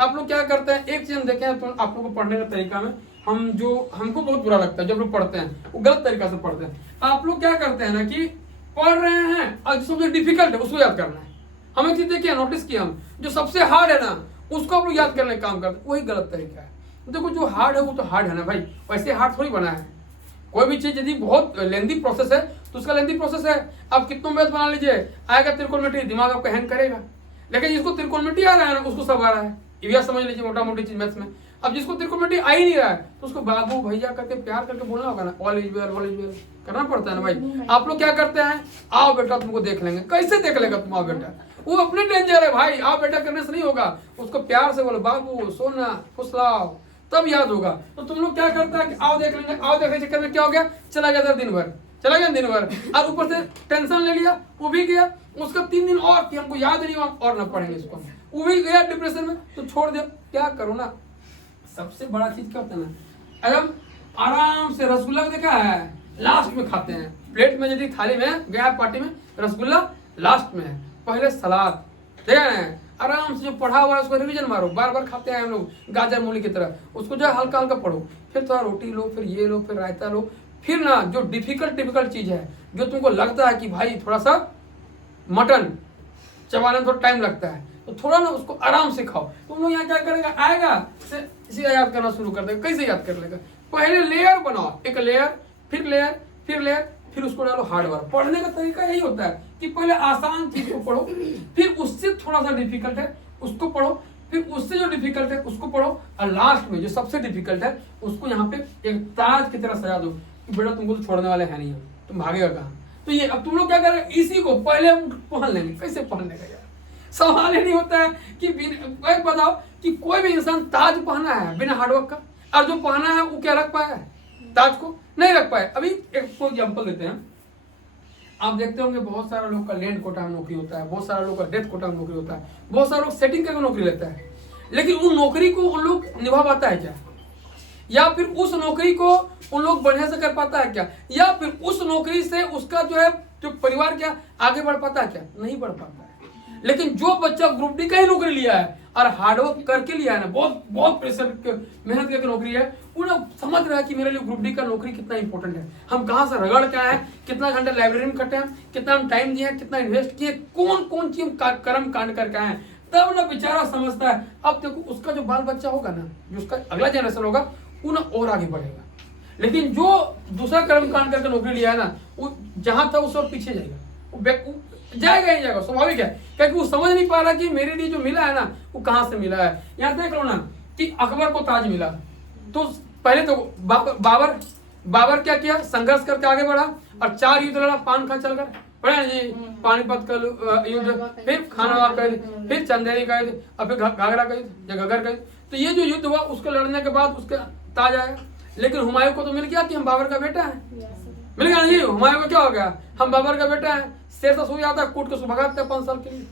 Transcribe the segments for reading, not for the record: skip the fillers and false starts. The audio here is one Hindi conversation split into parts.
आप लोग क्या करते हैं, एक चीज हम देखें तो आप लोग को पढ़ने का तरीका में हमको बहुत बुरा लगता है जब लोग पढ़ते हैं वो गलत तरीका से पढ़ते हैं। आप लोग क्या करते हैं ना कि पढ़ रहे हैं और जो सबसे डिफिकल्ट है उसको याद करना है। हम एक चीज देखिए, नोटिस किया हम, जो सबसे हार्ड है ना उसको आप लोग याद करने का काम करते हैं, वही गलत तरीका है। देखो जो हार्ड है वो तो हार्ड है ना भाई, वैसे हार्ड थोड़ी बना है। कोई भी चीज यदि बहुत लेंदी प्रोसेस है तो उसका लेंदी प्रोसेस है। आप कितनों मैथ बना लीजिए, आएगा त्रिकोणमिति, दिमाग आपका हैंग करेगा। लेकिन जिसको त्रिकोणमिति आ रहा है ना उसको सब आ रहा है। ये समझ लीजिए मोटा मोटी चीज मैथ्स में। अब जिसको त्रिकोणमिति आ ही नहीं रहा है तो उसको बाबू भैया करके प्यार करके बोलना होगा ना, all is well all is well करना पड़ता है ना भाई। आप लोग क्या करते हैं, आओ बेटा तुमको देख लेंगे, कैसे देख लेगा तुम, आओ बेटा, वो अपने डेंजर है भाई, आओ बेटा करने से नहीं होगा, उसको प्यार से बोलो बाबू सोना फुसलाओ तब याद होगा। तो तुम लोग क्या करता है कि आओ देख लेंगे, आओ देखने के चक्कर में क्या हो गया, चला गया दिन भर, चला गया दिन भर, और ऊपर से टेंशन ले लिया, वो भी गया, उसका 3 दिन और कि हमको याद नहीं हुआ और ना पढ़ेंगे इसको, वो भी गया डिप्रेशन में, तो छोड़ दे। क्या करो ना, सबसे बड़ा चीज क्या होता है ना, एकदम आराम से रसगुल्ला देखा है लास्ट में खाते हैं, प्लेट में यदि थाली में गया पार्टी में रसगुल्ला लास्ट में है, पहले सलाद, देखा है आराम से जो पढ़ा हुआ है उसको रिवीजन मारो, बार बार खाते हैं हम लोग गाजर मूली की तरह, उसको जो है हल्का हल्का पढ़ो, फिर थोड़ा रोटी लो, फिर ये लो, फिर रायता लो, फिर ना जो डिफिकल्ट चीज है जो तुमको लगता है कि भाई थोड़ा सा मटन चबाने में थोड़ा टाइम लगता है तो थोड़ा ना उसको आराम से खाओ। तुम लोग यहाँ क्या करेगा, आएगा सीधा याद करना शुरू कर देगा। कैसे याद कर लेगा, पहले लेयर बनाओ, एक लेयर फिर लेयर फिर लेयर, फिर उसको डालो हार्ड वर्क। पढ़ने का तरीका यही होता है कि पहले आसान चीज को पढ़ो, फिर उससे थोड़ा सा डिफिकल्ट है उसको पढ़ो, फिर उससे जो डिफिकल्ट है उसको पढ़ो, और लास्ट में जो सबसे डिफिकल्ट है उसको यहाँ पे एक ताज की तरह सजा दो कि बेटा तुमको तो छोड़ने वाले हैं नहीं, तुम भागेगा कहाँ। तो ये अब तुम लोग क्या कर रहे हैं, इसी को पहले हम पहन लेंगे। कैसे पहनने का यार, सवाल ही नहीं होता है कि एक बताओ कि कोई भी इंसान ताज पहना है बिना हार्डवर्क का, और जो पहना है वो क्या रख पाया है, ताज को नहीं रख पाए। अभी एक को एग्जाम्पल देते हैं, आप देखते होंगे बहुत सारा लोग का लैंड कोटा में नौकरी होता है, बहुत सारा लोग का डेथ कोटा में नौकरी होता है, बहुत सारा लोग सेटिंग करके नौकरी लेता है, लेकिन उन नौकरी को उन लोग निभा पाता है क्या, या फिर उस नौकरी को उन लोग बढ़िया से कर पाता है क्या, या फिर उस नौकरी से उसका जो है जो परिवार क्या आगे बढ़ पाता है क्या, नहीं बढ़ पाता है। लेकिन जो बच्चा ग्रुप डी का ही नौकरी लिया है और हार्डवर्क करके लिया है ना, बहुत बहुत प्रेशर मेहनत करके नौकरी है, वो लोग समझ रहा है कि मेरे लिए ग्रुप डी का नौकरी कितना इंपॉर्टेंट है, हम कहाँ से रगड़ के आए हैं, कितना घंटे लाइब्रेरी में कटे हैं, कितना हम टाइम दिए, कितना इन्वेस्ट किए, कौन कौन चीज कर्म कांड करके आए हैं, तब ना बेचारा समझता है। अब देखो उसका जो बाल बच्चा होगा ना, जो उसका अगला जनरेशन होगा वो ना और आगे बढ़ेगा, लेकिन जो दूसरा कर्म कांड करके नौकरी लिया है ना, वो जहां था उस और पीछे जाएगा, वो जाएगा ही जाएगा, स्वाभाविक है, क्योंकि वो समझ नहीं पा रहा कि मेरे लिए जो मिला है ना वो कहां से मिला है। यहाँ देख लो ना कि अकबर को ताज मिला, तो पहले तो बाबर क्या किया, संघर्ष करके आगे बढ़ा और 4 युद्ध लड़ा, पान खा चल कर पढ़ा जी, पानीपत का युद्ध, फिर खानावार का युद्ध, फिर चंदेरी का युद्ध, और फिर घाघरा का युद्ध या घगर का युद्ध। तो ये जो युद्ध हुआ उसके लड़ने के बाद उसका ताज आया। लेकिन हुमायूं को तो मिल गया कि हम बाबर का बेटा है, मिल गया नहीं, हुमायूं को क्या हो गया, हम बाबर का बेटा है, शेर से सो जाता है, कूट के भगाता है 5 साल के लिए,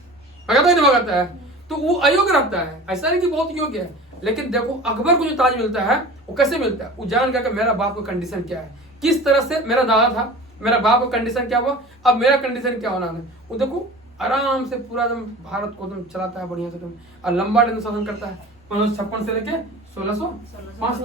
भगाता ही नहीं भगाता है, तो वो अयोग्य रहता है। ऐसा नहीं कि बहुत योग्य है, लेकिन देखो अकबर को जो ताज मिलता है वो कैसे मिलता है, वो जान गया कि मेरा बाप का कंडीशन क्या है, किस तरह से मेरा दादा था, मेरा बाप का कंडीशन क्या हुआ, अब मेरा कंडीशन क्या होना है। वो देखो आराम से पूरा एकदम भारत को एकदम चलाता है बढ़िया से, और लंबा दिन शासन करता है 1556 से लेके 1605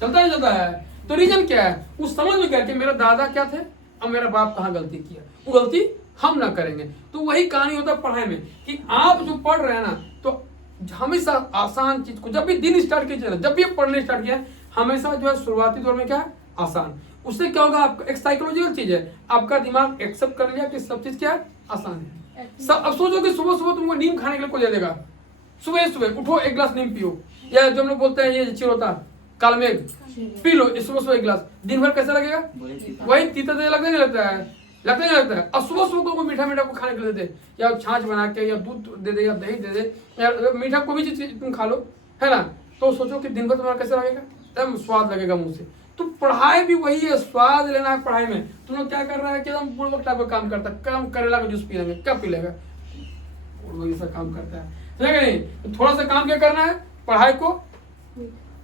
तक चलता है। तो रीजन क्या है, वो समझ में गया कि मेरा दादा क्या थे, अब मेरा बाप कहाँ गलती किया, वो गलती हम ना करेंगे। तो वही कहानी होता है पढ़ाई में कि आप जो पढ़ रहे हैं ना, तो हमेशा आसान चीज को जब भी दिन स्टार्ट कीजिए ना, जब भी पढ़ने स्टार्ट किया, हमेशा जो है शुरुआती दौर में क्या है आसान, उससे क्या होगा, आपका एक साइकोलॉजिकल चीज है, आपका दिमाग एक्सेप्ट कर लिया कि सब चीज क्या है आसान है। सब अब सोचो कि सुबह सुबह तुमको नीम खाने के लिए कोई दे देगा, सुबह सुबह उठो 1 गिलास नीम पियो, या जो हम लोग बोलते हैं ये चिरोता कालमेघ पी लो, सुबह सुबह 1 गिलास, दिन भर कैसा लगेगा, वही तीता लगता नहीं लगता है, लगता नहीं लगता है। और सुबह सुबह को मीठा मीठा को खाने के लिए दे, या छाछ बना के, या दूध दे दे, या दही दे दे, या मीठा कोई भी चीज तुम खा लो, है ना, तो सोचो कि दिन भर तुम्हारा कैसा लगेगा, एकदम स्वाद लगेगा मुंह से। तो पढ़ाई भी वही है, स्वाद लेना है पढ़ाई में। तुम लोग क्या कर रहा है कि एकदम पूर्वक टाइप का काम करता है, कम करेला का जूस पी लेंगे, क्या पी लेगा, वही सा काम करता है, नहीं। तो थोड़ा सा काम क्या करना है, पढ़ाई को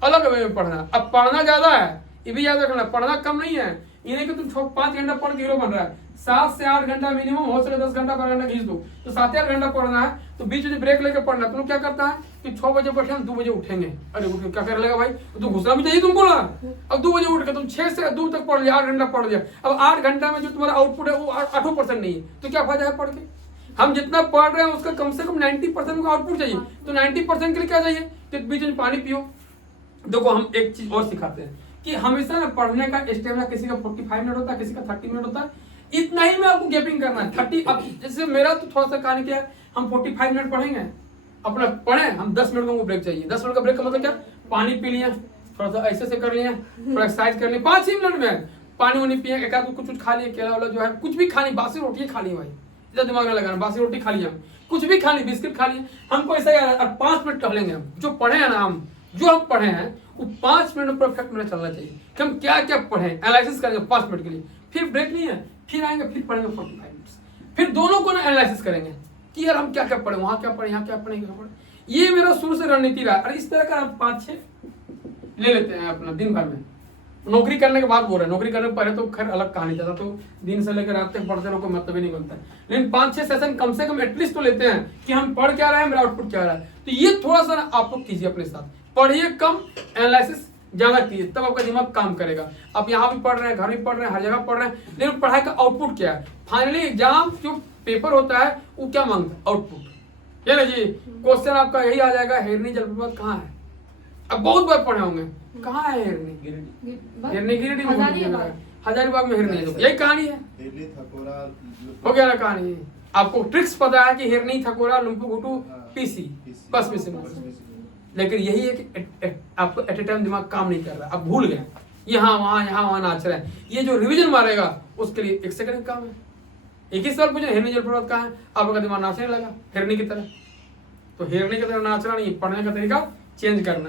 अलग वे में पढ़ना। अब पढ़ना ज्यादा है ये भी याद रखना, पढ़ना कम नहीं है, ये नहीं कि तुम 5 घंटा पढ़ के हीरो बन रहा है। 7 से 8 घंटा मिनिमम, हो सके 10 घंटा पर घंटा खींच दो, तो 7 या 8 घंटा पढ़ना है। तो बीच में ब्रेक लेकर पढ़ना है। तुम क्या करता है कि 6 बजे बैठे हम 2 बजे उठेंगे, अरे उठ के क्या कर लेगा भाई, तो घुसना भी चाहिए तुमको ना। अब 2 बजे उठ के तुम 6 से 2 तक पढ़ लिया, 8 घंटा पढ़ लिया। अब 8 घंटा में जो तुम्हारा आउटपुट है वो 8% नहीं है, तो क्या फायदा है पढ़ के। हम जितना पढ़ रहे हैं उसका कम से कम 90% का आउटपुट चाहिए। तो 90% के लिए क्या चाहिए, तो बीच में पानी पियो। देखो हम एक चीज और सिखाते हैं कि हमेशा ना पढ़ने का स्टेमिना किसी का 45 मिनट होता है, किसी का 30 मिनट होता है। इतना ही में आपको गैपिंग करना है 30। अब जैसे मेरा तो थोड़ा सा कहानी क्या है, हम 45 मिनट पढ़ेंगे, अपना पढ़े, हम 10 मिनट का ब्रेक चाहिए। 10 मिनट का ब्रेक का मतलब क्या, पानी पी लिया, थोड़ा सा ऐसे से कर लिया, थोड़ा एक्सरसाइज कर लिया, 5 ही मिनट में पानी वानी पिए, एक आध कुछ खा लिया, केला वाला जो है कुछ भी खा ली, बासी रोटी खा ली भाई, इतना दिमाग में लगाना, बासी रोटी खा लिया, कुछ भी खा ली, बिस्किट खा लिया, हमको ऐसा यार 5 मिनट टहलेंगे। हम जो पढ़े हैं ना, हम जो हम पढ़े हैं वो 5 मिनट परफेक्ट में चलना चाहिए कि हम क्या क्या पढ़े, एनालिसिस करेंगे 5 मिनट के लिए, फिर ब्रेक नहीं है, फिर आएंगे, फिर पढ़ेंगे 45 मिनट, फिर दोनों को ना एनालिसिस करेंगे कि यार हम क्या क्या पढ़े, वहां क्या पढ़े, यहाँ क्या पढ़े, क्या पढ़े। ये मेरा शुरू से रणनीति रहा। और इस तरह का हम 5-6 ले लेते हैं अपना दिन भर में। नौकरी करने के बाद बोल रहे हैं, नौकरी करने के पहले तो खैर अलग कहानी था, तो दिन से लेकर रात तक पढ़ते रहो, कोई मतलब ही नहीं बनता है। लेकिन 5-6 सेशन कम से कम एटलीस्ट तो लेते हैं कि हम पढ़ क्या रहे हैं, मेरा आउटपुट क्या रहा है। तो ये थोड़ा सा ना आप लोग कीजिए अपने साथ, पढ़िए कम, एनालिसिस ज्यादा कीजिए, तब आपका दिमाग काम करेगा। आप यहाँ भी पढ़ रहे हैं, घर भी पढ़ रहे हैं, हर जगह पढ़ रहे हैं, लेकिन पढ़ाई का आउटपुट क्या है। फाइनली एग्जाम जो पेपर होता है वो क्या मांगता है, आउटपुट। ये ना जी, क्वेश्चन आपका यही आ जाएगा, हिरनी जलप्रपात कहाँ है। अब बहुत बार पढ़े होंगे, कहाँ है हिरनी, हिरनी गिरिडीह हजारीबाग में हिरनी है, यही कहानी है, हो गया ना कहानी। आपको ट्रिक्स पता है कि हिरनी, थकोरा, लुम्पु, पीसी, बस मिसिंग। लेकिन यही है कि आपको एट ए टाइम दिमाग काम नहीं कर रहा, आप भूल गए, यहाँ वहां नाच रहे हैं। ये जो रिवीजन मारेगा उसके लिए 1 सेकंड काम है। एक ही सवाल पूछे, हिरनी जलप्रपात कहाँ है, आपका दिमाग नाचने लगा हिरनी की तरह। तो हिरनी की तरह नाचना नहीं, पढ़ने का तरीका चेंज करना है।